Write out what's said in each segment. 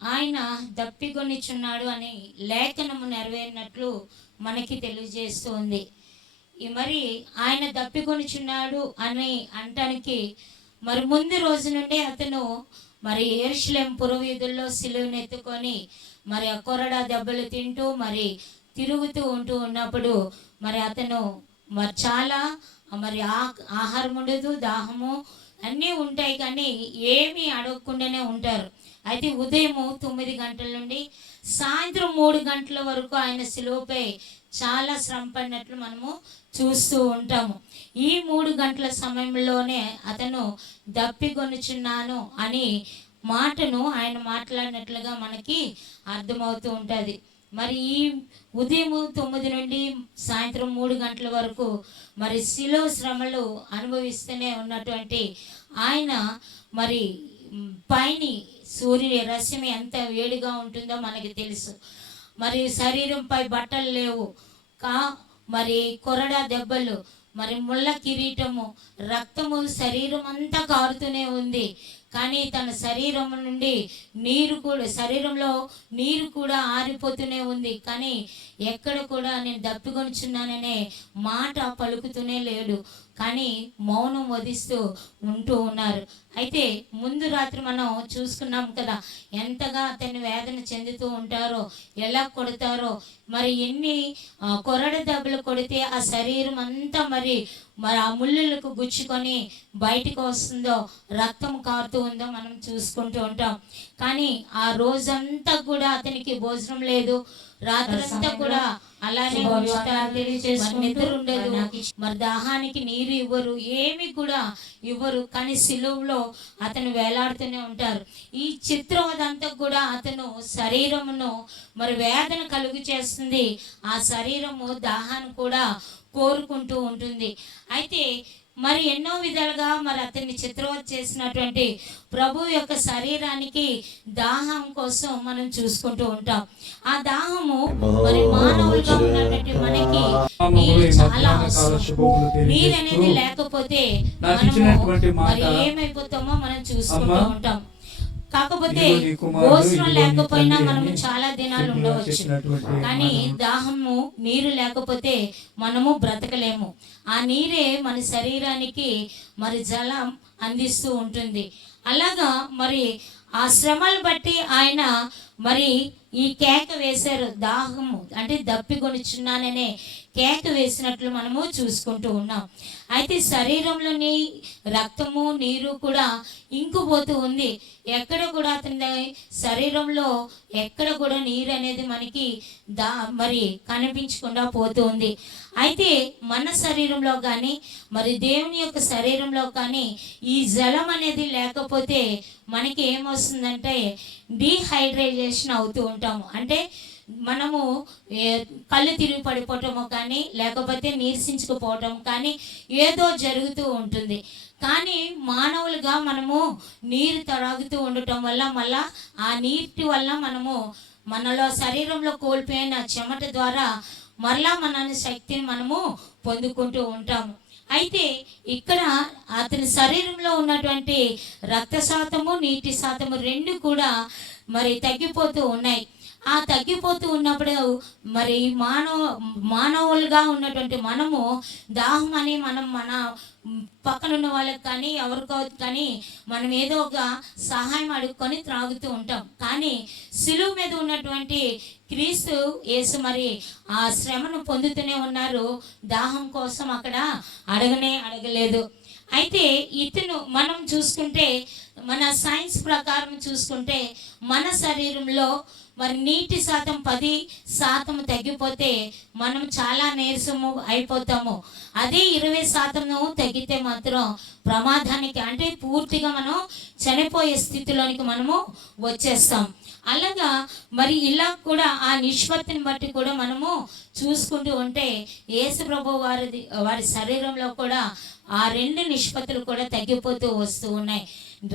ఆయన దప్పికొనిచున్నాడు అని లేఖనము నెరవేరినట్లు మనకి తెలియజేస్తుంది. మరి ఆయన దప్పికొనిచున్నాడు అని అంటానికి మరి ముందు రోజు నుండి అతను మరి యెరూషలేము పురవీధుల్లో సిలువను ఎత్తుకొని మరి ఆ కొరడా దెబ్బలు తింటూ మరి తిరుగుతూ ఉన్నప్పుడు మరి అతను మరి చాలా మరి ఆహారం ఉండదు, దాహము అన్నీ ఉంటాయి, కానీ ఏమీ అడగకుండానే ఉంటారు. అయితే ఉదయము 9 గంటల నుండి సాయంత్రం 3 గంటల వరకు ఆయన సిలువపై చాలా శ్రమ పడినట్లు మనము చూస్తూ ఉంటాము. ఈ 3 గంటల సమయంలోనే అతను దప్పికొనుచున్నాను అని మాటను ఆయన మాట్లాడినట్లుగా మనకి అర్థమవుతూ ఉంటుంది. మరి ఈ ఉదయం 9 నుండి సాయంత్రం 3 గంటల వరకు మరి శిలువ శ్రమలు అనుభవిస్తూనే ఉన్నటువంటి ఆయన మరి పైని సూర్యుని రశ్మి ఎంత వేడిగా ఉంటుందో మనకి తెలుసు. మరి శరీరంపై బట్టలు లేవు, మరి కొరడా దెబ్బలు, మరి ముళ్ళ కిరీటము, రక్తము శరీరం అంతా కారుతూనే ఉంది. కానీ తన శరీరం నుండి శరీరంలో నీరు కూడా ఆరిపోతూనే ఉంది. కానీ ఎక్కడ కూడా నేను దప్పికొనిచున్నాననే మాట పలుకుతూనే లేడు, కానీ మౌనం వధిస్తూ ఉన్నారు. అయితే ముందు రాత్రి మనం చూసుకున్నాం కదా, ఎంతగా అతన్ని వేదన చెందుతూ ఉంటారో, ఎలా కొడతారో, మరి ఎన్ని కొరడ దెబ్బలు కొడితే ఆ శరీరం అంతా మరి ఆ ముళ్ళులకు గుచ్చుకొని బయటికి వస్తుందో, రక్తం కారుతూ ఉందో మనం చూసుకుంటూ ఉంటాం. కానీ ఆ రోజంతా కూడా అతనికి భోజనం లేదు, రాత్రంతా కూడా అలానే నిద్ర ఉండదు, మరి దాహానికి నీరు ఇవ్వరు, ఏమి కూడా ఇవ్వరు. కానీ సిలువలో అతను వేలాడుతూనే ఉంటారు. ఈ చిత్రం అదంతా కూడా అతను శరీరమును మరి వేదన కలుగు చేస్తుంది. ఆ శరీరము దాహాన్ని కూడా కోరుకుంటూ ఉంటుంది. అయితే మరి ఎన్నో విధాలుగా మరి అతన్ని చిత్రవత చేసినటువంటి ప్రభు యొక్క శరీరానికి దాహం కోసం మనం చూసుకుంటూ ఉంటాం. ఆ దాహము మరి మానవులుగా ఉన్నటువంటి మనకి నీరు చాలా అవసరం. నీరు అనేది లేకపోతే మరి ఏమైపోతామో మనం చూసుకుంటూ ఉంటాం. కాకపోతే భోజనం లేకపోయినా మనము చాలా దినాలు ఉండవచ్చు, కానీ దాహము నీరు లేకపోతే మనము బ్రతకలేము. ఆ నీరే మన శరీరానికి మరి జలం అందిస్తూ ఉంటుంది. అలాగా మరి ఆ శ్రమలు బట్టి ఆయన మరి ఈ కేక వేశారు. దాహము అంటే దప్పికొనిచున్నాననే కేక వేసినట్లు మనము చూసుకుంటూ ఉన్నాం. అయితే శరీరంలోని రక్తము నీరు కూడా ఇంకుపోతూ ఉంది. ఎక్కడ కూడా అతని శరీరంలో ఎక్కడ కూడా నీరు అనేది మనకి మరి కనిపించకుండా పోతూ ఉంది. అయితే మన శరీరంలో కానీ మరి దేవుని యొక్క శరీరంలో కానీ ఈ జలం అనేది లేకపోతే మనకి ఏమొస్తుందంటే డీహైడ్రేషన్ అవుతూ ఉంటాము. అంటే మనము కళ్ళు తిరిగి పడిపోవటము కానీ, లేకపోతే నీరసించుకుపోవటం కానీ ఏదో జరుగుతూ ఉంటుంది. కానీ మానవులుగా మనము నీరు త్రాగుతూ ఉండటం వల్ల మళ్ళా ఆ నీటి వల్ల మనము మనలో శరీరంలో కోల్పోయిన చెమట ద్వారా మరలా మన శక్తిని మనము పొందుకుంటూ ఉంటాము. అయితే ఇక్కడ అతని శరీరంలో ఉన్నటువంటి రక్త శాతము, నీటి శాతము రెండు కూడా మరి తగ్గిపోతూ ఉన్నాయి. ఆ తగ్గిపోతూ ఉన్నప్పుడు మరి మానవులుగా ఉన్నటువంటి మనము దాహం అని మనం మన పక్కనున్న వాళ్ళకి కానీ ఎవరికో కానీ మనం ఏదో ఒక సహాయం అడుక్కొని త్రాగుతూ ఉంటాం. కానీ సిలువ మీద ఉన్నటువంటి క్రీస్తు యేసు మరి ఆ శ్రమను పొందుతూనే ఉన్నారు. దాహం కోసం అక్కడ అడగలేదు. అయితే ఇతను మనం చూసుకుంటే, మన సైన్స్ ప్రకారం చూసుకుంటే, మన శరీరంలో మరి నీటి శాతం 10% తగ్గిపోతే మనం చాలా నీరసము అయిపోతాము. అదే 20% తగ్గితే మాత్రం ప్రమాదానికి, అంటే పూర్తిగా మనం చనిపోయే స్థితిలోనికి మనము వచ్చేస్తాం. అలాగా మరి ఇలా కూడా ఆ నిష్పత్తిని బట్టి కూడా మనము చూసుకుంటూ ఉంటే యేసు ప్రభు వారి శరీరంలో కూడా ఆ రెండు నిష్పత్తులు కూడా తగ్గిపోతూ వస్తూ ఉన్నాయి.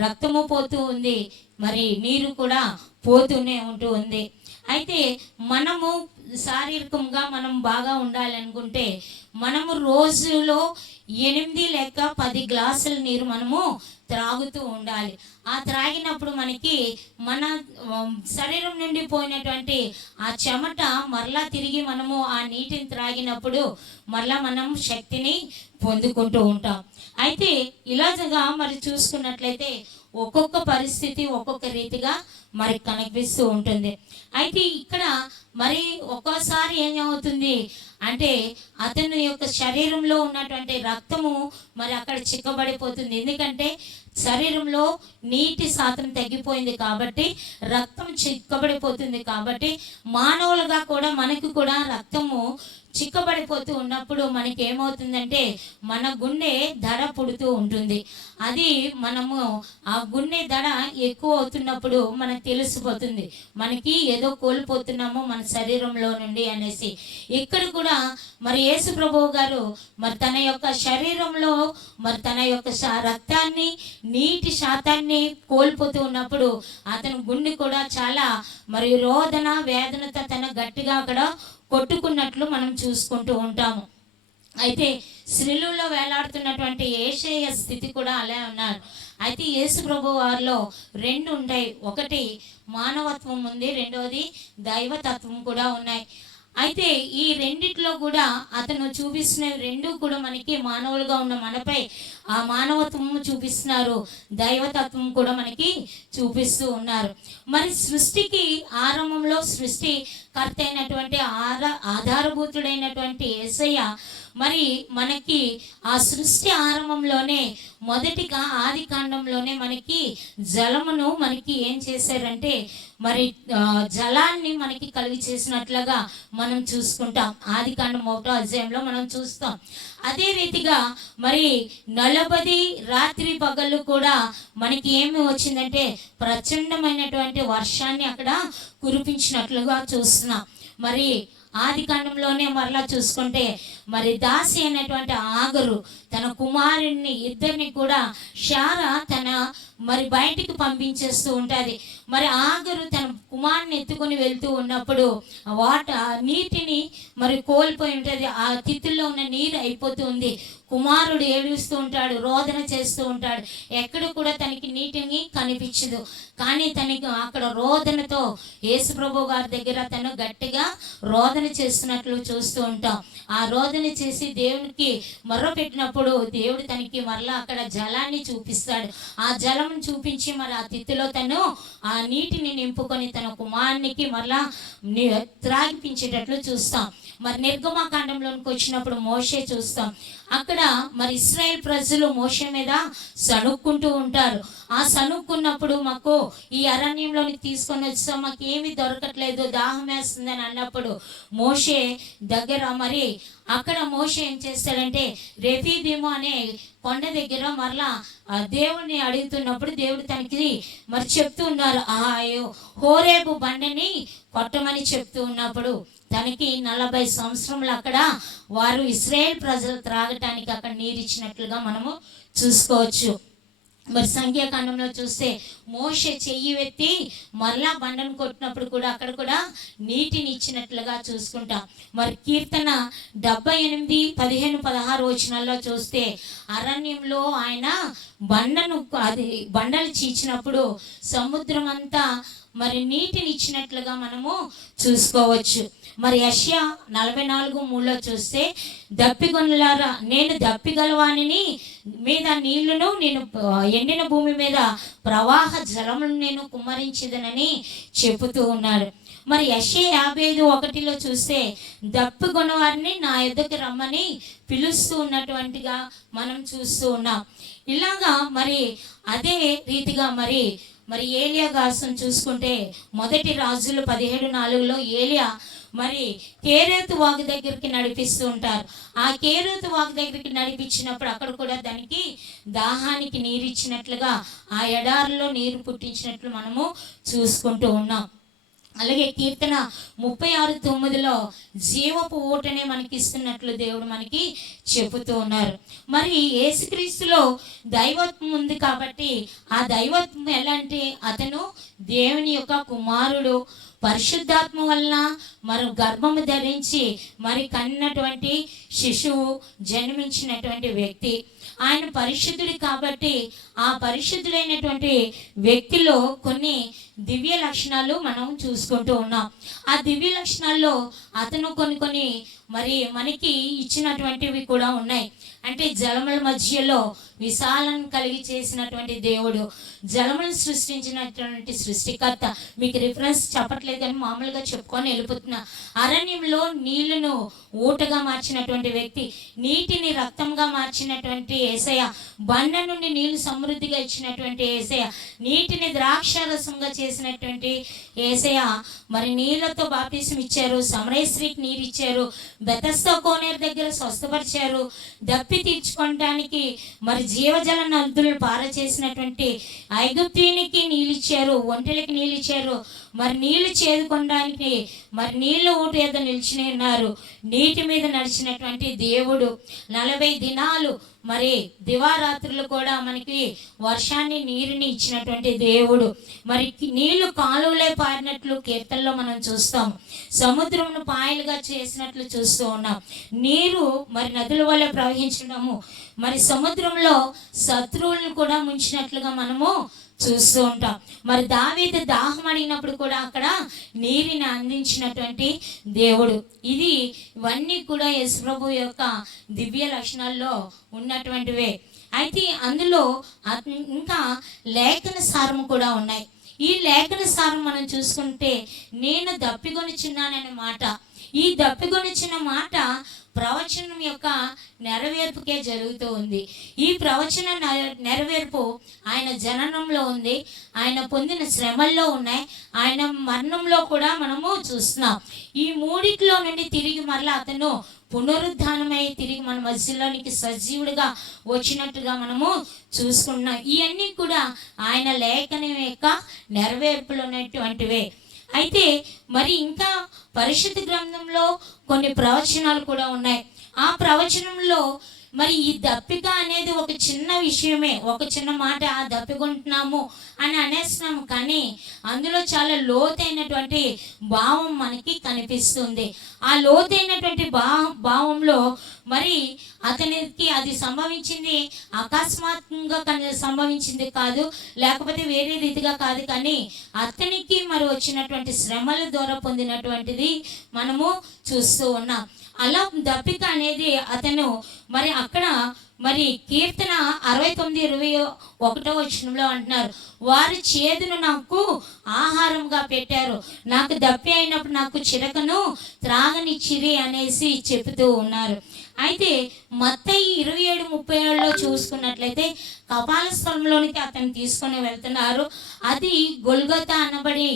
రక్తము పోతూ ఉంది, మరి నీరు కూడా పోతూనే ఉంటూ ఉంది. అయితే మనము శారీరకంగా మనం బాగా ఉండాలనుకుంటే మనము రోజులో 8 లేక 10 గ్లాసుల నీరు మనము త్రాగుతూ ఉండాలి. ఆ త్రాగినప్పుడు మనకి మన శరీరం నుండి పోయినటువంటి ఆ చెమట మరలా తిరిగి మనము ఆ నీటిని త్రాగినప్పుడు మరలా మనం శక్తిని పొందుకుంటూ ఉంటాం. అయితే ఇలాగా మరి చూసుకున్నట్లయితే ఒక్కొక్క పరిస్థితి ఒక్కొక్క రీతిగా మరి కనిపిస్తూ ఉంటుంది. అయితే ఇక్కడ మరి ఒక్కోసారి ఏమవుతుంది అంటే అతని యొక్క శరీరంలో ఉన్నటువంటి రక్తము మరి అక్కడ చిక్కబడిపోతుంది. ఎందుకంటే శరీరంలో నీటి శాతం తగ్గిపోయింది కాబట్టి రక్తం చిక్కబడిపోతుంది. కాబట్టి మానవులుగా కూడా మనకు కూడా రక్తము చిక్కబడిపోతూ ఉన్నప్పుడు మనకి ఏమవుతుందంటే మన గుండె దడ పుడుతూ ఉంటుంది. అది మనము ఆ గుండె దడ ఎక్కువ అవుతున్నప్పుడు మనకు తెలిసిపోతుంది మనకి ఏదో కోల్పోతున్నాము మన శరీరంలో నుండి అనేసి. ఇక్కడ కూడా మరి యేసు ప్రభువు గారు మరి తన యొక్క శరీరంలో మరి తన యొక్క రక్తాన్ని నీటి శాతాన్ని కోల్పోతూ ఉన్నప్పుడు అతని గుండె కూడా చాలా మరి రోదన వేదనతో తన గట్టిగా అక్కడ కొట్టుకున్నట్లు మనం చూసుకుంటూ ఉంటాము. అయితే శిలువలో వేలాడుతున్నటువంటి యేషయ్య స్థితి కూడా అలా ఉన్నారు. అయితే యేసు ప్రభు వారిలో 2 ఉంటాయి. ఒకటి మానవత్వం ఉంది, రెండోది దైవతత్వం కూడా ఉన్నాయి. అయితే ఈ రెండిట్లో కూడా అతను చూపిస్తున్న 2 కూడా మనకి మానవులుగా ఉన్న మనపై ఆ మానవత్వము చూపిస్తున్నారు, దైవతత్వం కూడా మనకి చూపిస్తూ ఉన్నారు. మరి సృష్టికి ఆరంభంలో సృష్టి కర్త అయినటువంటి ఆధారభూతుడైనటువంటి యేసయ్య మరి మనకి ఆ సృష్టి ఆరంభంలోనే మొదటిగా ఆది కాండంలోనే మనకి జలమును మనకి ఏం చేశారంటే మరి జలాన్ని మనకి కలిగి చేసినట్లుగా మనం చూసుకుంటాం. ఆది కాండం 1వ అధ్యాయంలో మనం చూస్తాం. అదే రీతిగా మరి 40 రాత్రి పగళ్ళు కూడా మనకి ఏమి వచ్చిందంటే ప్రచండమైనటువంటి వర్షాన్ని అక్కడ కురిపించినట్లుగా చూస్తున్నాం. మరి ఆది కాండంలోనే మరలా చూసుకుంటే మరి దాసి అనేటువంటి ఆగరు తన కుమారుణ్ణి ఇద్దరిని కూడా శారా తన మరి బయటికి పంపించేస్తూ ఉంటుంది. మరి ఆగరు తన కుమారుని ఎత్తుకొని వెళ్తూ ఉన్నప్పుడు నీటిని మరి కోల్పోయి ఉంటుంది. ఆ తిత్తుల్లో ఉన్న నీరు అయిపోతుంది. కుమారుడు ఏడుస్తూ ఉంటాడు, రోదన చేస్తూ ఉంటాడు. ఎక్కడ కూడా తనకి నీటిని కనిపించదు. కానీ తనకి అక్కడ రోదనతో యేసుప్రభు గారి దగ్గర తను గట్టిగా రోదన చేస్తున్నట్లు చూస్తూ ఉంటాం. ఆ రోదన చేసి దేవునికి మొర్ర పెట్టినప్పుడు దేవుడు తనకి మరలా అక్కడ జలాన్ని చూపిస్తాడు. ఆ జలం చూపించి మరి ఆ తిత్తిలో తను ఆ నీటిని నింపుకొని తన కుమారునికి మరలా త్రాగిపించేటట్లు చూస్తాం. మరి నిర్గమకాండంలోనికి వచ్చినప్పుడు మోషే చూస్తాం. అక్కడ మరి ఇశ్రాయేల్ ప్రజలు మోషే మీద సణుక్కుంటూ ఉంటారు. ఆ సణుక్కున్నప్పుడు మాకు ఈ అరణ్యంలోని తీసుకొని వచ్చాం, మాకు ఏమీ దొరకట్లేదు, దాహం వేస్తుందని అన్నప్పుడు మోషే దగ్గర మరి అక్కడ మోషే ఏం చేస్తాడంటే రెఫీదీము అనే కొండ దగ్గర మరలా దేవుడిని అడుగుతున్నప్పుడు దేవుడు తనకి మరి చెప్తూ ఉన్నారు, హోరేబు బండని కొట్టమని చెప్తూ ఉన్నప్పుడు తనకి 40 సంవత్సరములు అక్కడ వారు ఇశ్రాయేల్ ప్రజలు త్రాగటానికి అక్కడ నీరు ఇచ్చినట్లుగా మనము చూసుకోవచ్చు. మరి సంఖ్యాకాండంలో చూస్తే మోషే చెయ్యి ఎత్తి మరలా బండను కొట్టినప్పుడు కూడా అక్కడ కూడా నీటిని ఇచ్చినట్లుగా చూసుకుంటాం. మరి కీర్తన 78, 15, 16 వచనాల్లో చూస్తే అరణ్యంలో ఆయన బండలు చీచినప్పుడు సముద్రం అంతా మరి నీటిని ఇచ్చినట్లుగా మనము చూసుకోవచ్చు. మరి యెషయా 44:3 చూస్తే దప్పిగొనులారా నేను దప్పిగలవానిని మీద నీళ్లను నేను ఎండిన భూమి మీద ప్రవాహ జలములను నేను కుమ్మరించదనని చెబుతూ ఉన్నాడు. మరి యెషయా 55:1 చూస్తే దప్పిగొన్నవారిని నా యొద్దకు రమ్మని పిలుస్తూ ఉన్నటువంటిగా మనం చూస్తూ ఉన్నాం. ఇలాగా మరి అదే రీతిగా మరి ఏలియా గాసం చూసుకుంటే 1 రాజులు 17:4 ఏలియా మరి కేరేతు వాగు దగ్గరికి నడిపిస్తూ ఉంటారు. ఆ కేరేతు వాగు దగ్గరికి నడిపించినప్పుడు అక్కడ కూడా దానికి దాహానికి నీరు ఇచ్చినట్లుగా ఆ ఎడారిలో నీరు పుట్టించినట్లు మనము చూసుకుంటూ ఉన్నాం. అలాగే కీర్తన 36:9లో జీవపు ఊటనే మనకి ఇస్తున్నట్లు దేవుడు మనకి చెబుతూ ఉన్నారు. మరి యేసుక్రీస్తులో దైవత్వం ఉంది కాబట్టి ఆ దైవత్వం ఎలా అంటే అతను దేవుని యొక్క కుమారుడు, పరిశుద్ధాత్మ వలన మరి గర్భము ధరించి మరి కన్నటువంటి శిశువు, జన్మించినటువంటి వ్యక్తి. ఆయన పరిశుద్ధుడు కాబట్టి ఆ పరిశుద్ధుడైనటువంటి వ్యక్తిలో కొన్ని దివ్య లక్షణాలు మనం చూసుకుంటూ ఉన్నాం. ఆ దివ్య లక్షణాల్లో అతను కొన్ని మరి మనకి ఇచ్చినటువంటివి కూడా ఉన్నాయి. అంటే జలముల మధ్యలో విశాలం కలిగి చేసినటువంటి దేవుడు, జలములను సృష్టించినటువంటి సృష్టికర్త. మీకు రిఫరెన్స్ చెప్పట్లేదు కానీ మామూలుగా చెప్పుకొని వెళ్ళిపోతున్నా. అరణ్యంలో నీళ్లను ఊటగా మార్చినటువంటి వ్యక్తి, నీటిని రక్తంగా మార్చినటువంటి యేసయ్య, బండ నుండి నీళ్లు సమృద్ధిగా ఇచ్చినటువంటి యేసయ్య, నీటిని ద్రాక్షారసంగా చేసినటువంటి యేసయ్య, మరి నీళ్లతో బాప్తిసం ఇచ్చారు, సమరయశ్రీకి నీరు ఇచ్చారు, బెతస్దా కోనేరు దగ్గర స్వస్థపరిచారు, దప్పి తీర్చుకోవడానికి మరి జీవజల నదులను పారచేసినటువంటి ఐగుప్తీనికి నీళ్ళు ఇచ్చారు, ఒంటెలకి నీళ్ళు ఇచ్చారు, మరి నీళ్లు చేదుకోవడానికి మరి నీళ్ళ ఊట ఏదో నిలిచి ఉన్నారు. నీటి మీద నడిచినటువంటి దేవుడు 40 దినాలు మరి దివారాత్రులు కూడా మనకి వర్షాన్ని నీరుని ఇచ్చినటువంటి దేవుడు. మరి నీళ్లు కాలువలే పారినట్లు కీర్తనలో మనం చూస్తాం. సముద్రమును పాయలుగా చేసినట్లు చూస్తూ ఉన్నాం. నీరు మరి నదుల వల్ల ప్రవహించడము, మరి సముద్రంలో శత్రువులను కూడా ముంచినట్లుగా మనము చూస్తూ ఉంటాం. మరి దావీదు దాహం అడిగినప్పుడు కూడా అక్కడ నీరుని అందించినటువంటి దేవుడు. ఇవన్నీ కూడా యేసు ప్రభు యొక్క దివ్య లక్షణాల్లో ఉన్నటువంటివే. అయితే అందులో ఇంకా లేఖన సారము కూడా ఉన్నాయి. ఈ లేఖన సారం మనం చూసుకుంటే నేను దప్పికొనిచున్నాననే మాట, ఈ దప్పికొనిచిన మాట ప్రవచనం యొక్క నెరవేర్పుకే జరుగుతూ ఉంది. ఈ ప్రవచన నెరవేర్పు ఆయన జననంలో ఉంది, ఆయన పొందిన శ్రమల్లో ఉన్నాయి, ఆయన మరణంలో కూడా మనము చూస్తున్నాం. ఈ మూడిట్లో నుండి తిరిగి మరలా అతను పునరుద్ధానమై తిరిగి మన మధ్యలోనికి సజీవుడిగా వచ్చినట్టుగా మనము చూసుకున్నాం. ఇవన్నీ కూడా ఆయన లేఖనం యొక్క నెరవేర్పులు ఉన్నటువంటివే. అయితే మరి ఇంకా పరిశుద్ధ గ్రంథంలో కొన్ని ప్రవచనాలు కూడా ఉన్నాయి. ఆ ప్రవచనంలో మరి ఈ దప్పిక అనేది ఒక చిన్న విషయమే, ఒక చిన్న మాట, ఆ దప్పికొంటున్నాము అని అనేస్తున్నాము, కానీ అందులో చాలా లోతైనటువంటి భావం మనకి కనిపిస్తుంది. ఆ లోతైనటువంటి భావంలో మరి అతనికి అది సంభవించింది అకస్మాత్తుగా సంభవించింది కాదు, లేకపోతే వేరే రీతిగా కాదు, కానీ అతనికి మరి వచ్చినటువంటి శ్రమల ద్వారా పొందినటువంటిది మనము చూస్తూ ఉన్నాం. అలా దప్పిక అనేది అతను మరి అక్కడ మరి కీర్తన 69:21 అంటున్నారు, వారి చేదును నాకు ఆహారంగా పెట్టారు, నాకు దప్పి అయినప్పుడు నాకు చిరకను త్రాగనిచ్చిరి అనేసి చెబుతూ ఉన్నారు. అయితే మత్తయి 27:37లో చూసుకున్నట్లయితే కపాల స్థలంలోనికి అతను తీసుకొని వెళ్తున్నారు. అది గొల్గొతా అనబడి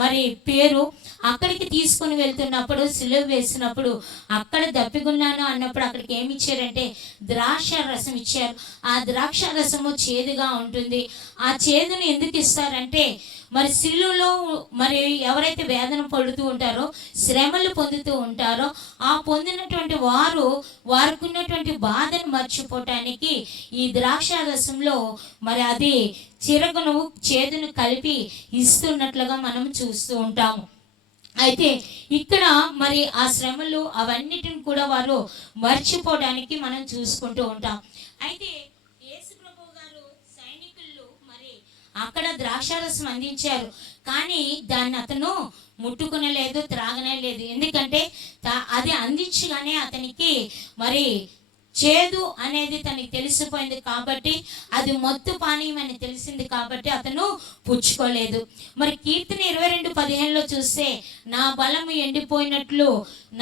మరి పేరు. అక్కడికి తీసుకొని వెళ్తున్నప్పుడు సిలువ వేసినప్పుడు అక్కడ దప్పిగున్నాను అన్నప్పుడు అక్కడికి ఏమి ఇచ్చారంటే ద్రాక్ష రసం ఇచ్చారు. ఆ ద్రాక్ష రసము చేదుగా ఉంటుంది. ఆ చేదును ఎందుకు ఇస్తారంటే మరి సిలువలో మరి ఎవరైతే వేదన పడుతూ ఉంటారో, శ్రమలు పొందుతూ ఉంటారో, ఆ పొందినటువంటి వారికి ఉన్నటువంటి బాధను మర్చిపోవటానికి ఈ ద్రాక్ష రసంలో మరి అది చిరకను చేదును కలిపి ఇస్తున్నట్లుగా మనం చూస్తూ ఉంటాము. అయితే ఇక్కడ మరి ఆ శ్రమలు అవన్నిటిని కూడా వారు మర్చిపోవడానికి మనం చూసుకుంటూ ఉంటాం. అయితే యేసుప్రభు గారు సైనికులు మరి అక్కడ ద్రాక్షారసం అందించారు, కానీ దాన్ని అతను ముట్టుకునలేదు, త్రాగనే లేదు. ఎందుకంటే అది అందించగానే అతనికి మరి చేదు అనేది తనకి తెలిసిపోయింది కాబట్టి, అది మత్తు పానీయం అని తెలిసింది కాబట్టి అతను పుచ్చుకోలేదు. మరి కీర్తన 22:15లో చూస్తే నా బలము ఎండిపోయినట్లు,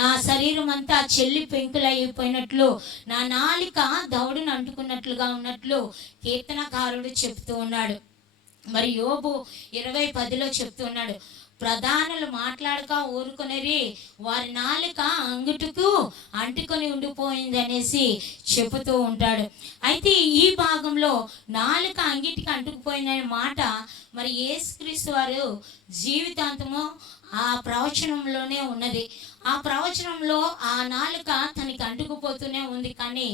నా శరీరం అంతా చెల్లి పెంకులైపోయినట్లు, నా నాలిక దవడును అంటుకున్నట్లుగా ఉన్నట్లు కీర్తనకారుడు చెప్తూ ఉన్నాడు. మరి యోబు 20:10లో చెప్తూ ఉన్నాడు, ప్రధానులు మాట్లాడక ఊరుకొనేరి వారి నాలుక అంగుటుకు అంటుకొని ఉండిపోయింది అనేసి చెబుతూ ఉంటాడు. అయితే ఈ భాగంలో నాలుక అంగిటికి అంటుకుపోయిందనే మాట మరి యేసుక్రీస్తు వారు జీవితాంతము ఆ ప్రవచనంలోనే ఉన్నది. ఆ ప్రవచనంలో ఆ నాలుక తనకి అంటుకుపోతూనే ఉంది, కానీ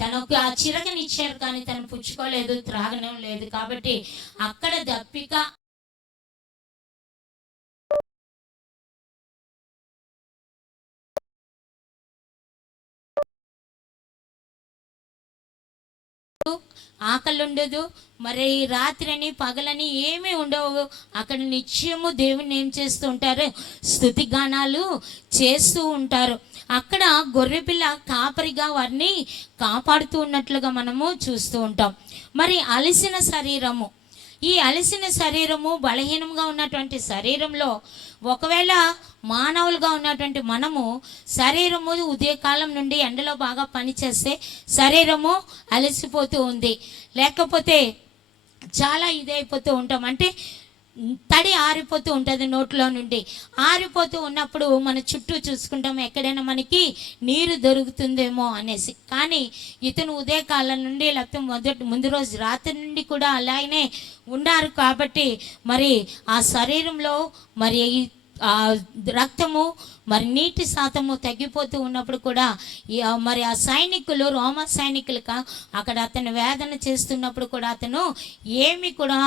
తనకు ఆ చిరకనిచ్చారు కానీ తను పుచ్చుకోలేదు, త్రాగడం లేదు. కాబట్టి అక్కడ దప్పిక ఆకలి ఉండదు, మరి రాత్రిని పగలని ఏమీ ఉండవు. అక్కడ నిత్యము దేవుని ఏం చేస్తూ ఉంటారు, స్తుతి గానాలు చేస్తూ ఉంటారు. అక్కడ గొర్రెపిల్ల కాపరిగా వారిని కాపాడుతూ ఉన్నట్లుగా మనము చూస్తూ ఉంటాం. మరి అలసిన శరీరము, ఈ అలసిన శరీరము, బలహీనంగా ఉన్నటువంటి శరీరంలో ఒకవేళ మానవులుగా ఉన్నటువంటి మనము శరీరము ఉదయకాలం నుండి ఎండలో బాగా పనిచేస్తే శరీరము అలసిపోతూ ఉంది, లేకపోతే చాలా ఇదైపోతూ ఉంటాం. అంటే తడి ఆరిపోతూ ఉంటుంది, నోట్లో నుండి ఆరిపోతూ ఉన్నప్పుడు మన చుట్టూ చూసుకుంటాం ఎక్కడైనా మనకి నీరు దొరుకుతుందేమో అనేసి. కానీ ఇతను ఉదయకాలం నుండి లేకపోతే ముందు రోజు రాత్రి నుండి కూడా అలాగనే ఉన్నారు. కాబట్టి మరి ఆ శరీరంలో మరి రక్తము మరి నీటి శాతము తగ్గిపోతూ ఉన్నప్పుడు కూడా మరి ఆ సైనికులు, రోమ సైనికులుగా అక్కడ అతను వేదన చేస్తున్నప్పుడు కూడా అతను ఏమి కూడా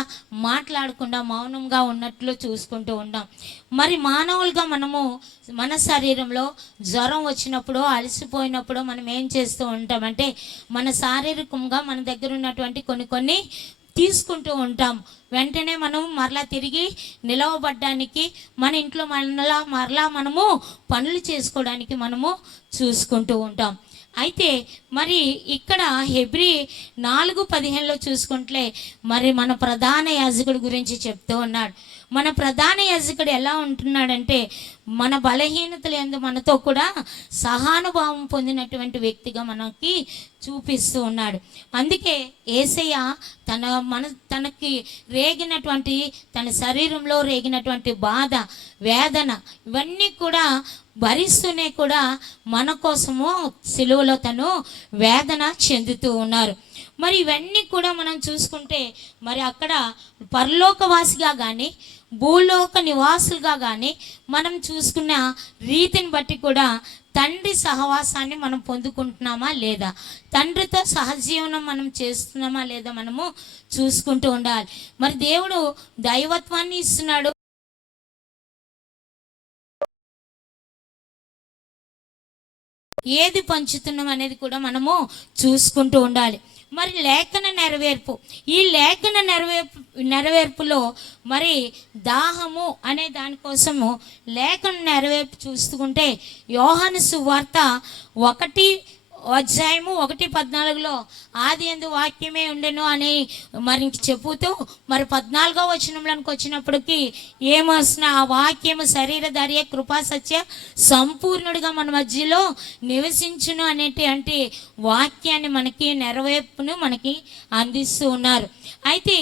మాట్లాడకుండా మౌనంగా ఉన్నట్లు చూసుకుంటూ ఉన్నాం. మరి మానవులుగా మనము మన శరీరంలో జ్వరం వచ్చినప్పుడు, అలసిపోయినప్పుడు మనం ఏం చేస్తూ ఉంటామంటే మన శారీరకంగా మన దగ్గర ఉన్నటువంటి కొన్ని తీసుకుంటూ ఉంటాం. వెంటనే మనం మరలా తిరిగి నిలవబడ్డానికి, మన ఇంట్లో మరలా మనము పనులు చేసుకోవడానికి మనము చూసుకుంటూ ఉంటాం. అయితే మరి ఇక్కడ హెబ్రీ 4:15 చూసుకుంటే మరి మన ప్రధాన యాజకుడి గురించి చెప్తూ ఉన్నాడు. మన ప్రధాన యాజకుడు ఎలా ఉంటున్నాడంటే మన బలహీనతలు యందు మనతో కూడా సహానుభావం పొందినటువంటి వ్యక్తిగా మనకి చూపిస్తూ ఉన్నాడు. అందుకే యేసయ్య తనకి రేగినటువంటి, తన శరీరంలో రేగినటువంటి బాధ, వేదన ఇవన్నీ కూడా భరిస్తూనే కూడా మన కోసము సిలువలో తను వేదన చెందుతూ ఉన్నారు. మరి ఇవన్నీ కూడా మనం చూసుకుంటే మరి అక్కడ పరలోకవాసిగా కానీ భూలోక నివాసులుగా కానీ మనం చూసుకున్న రీతిని బట్టి కూడా తండ్రి సహవాసాన్ని మనం పొందుకుంటున్నామా లేదా, తండ్రితో సహజీవనం మనం చేస్తున్నామా లేదా మనము చూసుకుంటూ ఉండాలి. మరి దేవుడు దైవత్వాన్ని ఇస్తున్నాడు, ఏది పంచుతున్నాం అనేది కూడా మనము చూసుకుంటూ ఉండాలి. మరి లేఖన నెరవేర్పు, ఈ లేఖన నెరవేర్పులో మరి దాహము అనే దానికోసము లేఖన నెరవేర్పు చూసుకుంటే యోహాను సువార్త 1:14 ఆది యందు వాక్యమే ఉండెను అని మరి చెబుతూ మరి 14వ వచనంలోకి వచ్చినప్పటికీ ఏమొస్తున్నా ఆ వాక్యము శరీరధారి కృపా సత్య సంపూర్ణుడిగా మన మధ్యలో నివసించును అనేటువంటి వాక్యాన్ని మనకి నెరవేర్పును మనకి అందిస్తూ ఉన్నారు. అయితే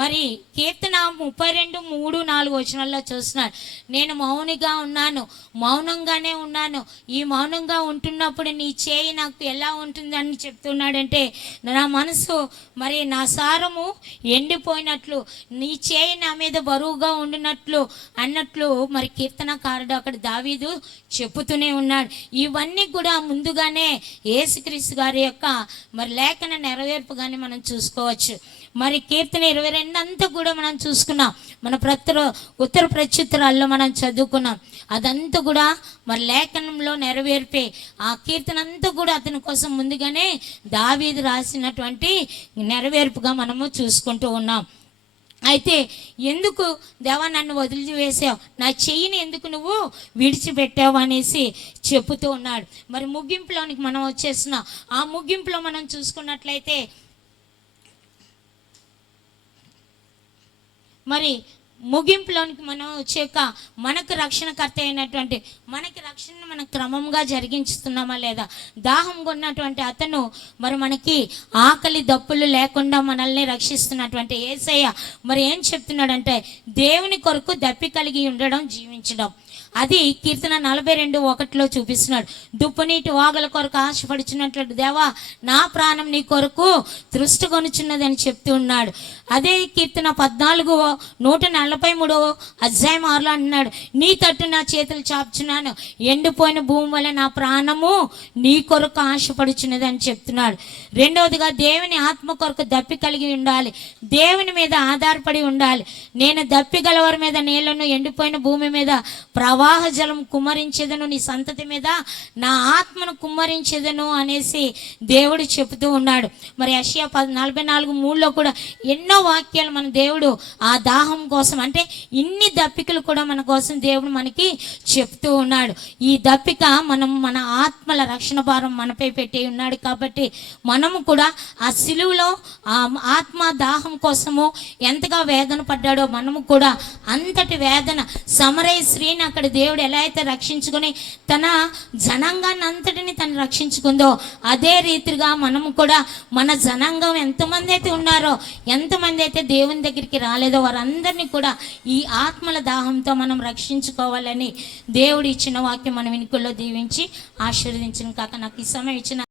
మరి కీర్తన 32:3-4 వచనాల్లో చూస్తున్నాడు, నేను మౌనంగానే ఉన్నాను, ఈ మౌనంగా ఉంటున్నప్పుడు నీ చేయి నాకు ఎలా ఉంటుందని చెప్తున్నాడంటే నా మనసు మరి నా సారము ఎండిపోయినట్లు, నీ చేయి నా మీద బరువుగా ఉండినట్లు అన్నట్లు మరి కీర్తనకారుడు అక్కడ దావీదు చెప్పుతూనే ఉన్నాడు. ఇవన్నీ కూడా ముందుగానే యేసుక్రీస్తు గారి యొక్క మరి లేఖన నెరవేర్పుగానే మనం చూసుకోవచ్చు. మరి కీర్తన 22 అంతా కూడా మనం చూసుకున్నాం, మన ఉత్తర ప్రత్యుత్తరాల్లో మనం చదువుకున్నాం. అదంతా కూడా మరి లేఖనంలో నెరవేర్పే. ఆ కీర్తన అంతా కూడా అతని కోసం ముందుగానే దావీదు రాసినటువంటి నెరవేర్పుగా మనము చూసుకుంటూ ఉన్నాం. అయితే ఎందుకు దేవా నన్ను వదిలివేసావు, నా చెయ్యిని ఎందుకు నువ్వు విడిచిపెట్టావు అనేసి చెప్పుతూ ఉన్నాడు. మరి ముగింపులోనికి మనం వచ్చేస్తున్నాం. ఆ ముగింపులో మనం చూసుకున్నట్లయితే మరి ముగింపులోనికి మనం వచ్చాక మనకు రక్షణకర్త అయినటువంటి మనకి రక్షణ మనం క్రమంగా జరిగించుతున్నామా లేదా? దాహం కొన్నటువంటి అతను మరి మనకి ఆకలి దప్పులు లేకుండా మనల్ని రక్షిస్తున్నటువంటి యేసయ్య మరి ఏం చెప్తున్నాడంటే దేవుని కొరకు దప్పి కలిగి ఉండడం, జీవించడం. అది కీర్తన 42:1 చూపిస్తున్నాడు. దుప్పునీటి వాగుల కొరకు ఆశపడుచున్నట్లు దేవా నా ప్రాణం నీ కొరకు తృష్టిగొనుచున్నది అని చెప్తూ ఉన్నాడు. అదే కీర్తన 143 అధ్యాయం 6 అన్నాడు, నీ తట్టు నా చేతులు చాపుచున్నాను, ఎండిపోయిన భూమి వల్ల నా ప్రాణము నీ కొరకు ఆశపడుచున్నది అని చెప్తున్నాడు. రెండవదిగా దేవుని ఆత్మ కొరకు దప్పి కలిగి ఉండాలి, దేవుని మీద ఆధారపడి ఉండాలి. నేను దప్పి గలవారి మీద నీళ్లను, ఎండిపోయిన భూమి మీద ప్రవాహ జలం కుమ్మరించేదను, నీ సంతతి మీద నా ఆత్మను కుమ్మరించేదను అనేసి దేవుడు చెబుతూ ఉన్నాడు. మరి యెషయా 44:3 కూడా ఎన్నో వాక్యాలు మన దేవుడు ఆ దాహం కోసం, అంటే ఇన్ని దప్పికలు కూడా మన కోసం దేవుడు మనకి చెప్తూ ఉన్నాడు. ఈ దప్పిక మన ఆత్మల రక్షణ భారం మనపై పెట్టి ఉన్నాడు కాబట్టి మనము కూడా ఆ సిలువలో ఆ ఆత్మ దాహం కోసము ఎంతగా వేదన పడ్డాడో మనము కూడా అంతటి వేదన, సమరయ స్త్రీని అక్కడ దేవుడు ఎలా అయితే రక్షించుకొని తన జనాంగాన్ని అంతటిని తను రక్షించుకుందో అదే రీతిగా మనము కూడా మన జనాంగం ఎంతమంది అయితే ఉన్నారో, ఎంతమంది అయితే దేవుని దగ్గరికి రాలేదో వారందరినీ కూడా ఈ ఆత్మల దాహంతో మనం రక్షించుకోవాలని దేవుడు ఇచ్చిన వాక్యం మనం వినికుల్లో దీవించి ఆశీర్వదించిన కాక నాకు ఈ సమయం ఇచ్చిన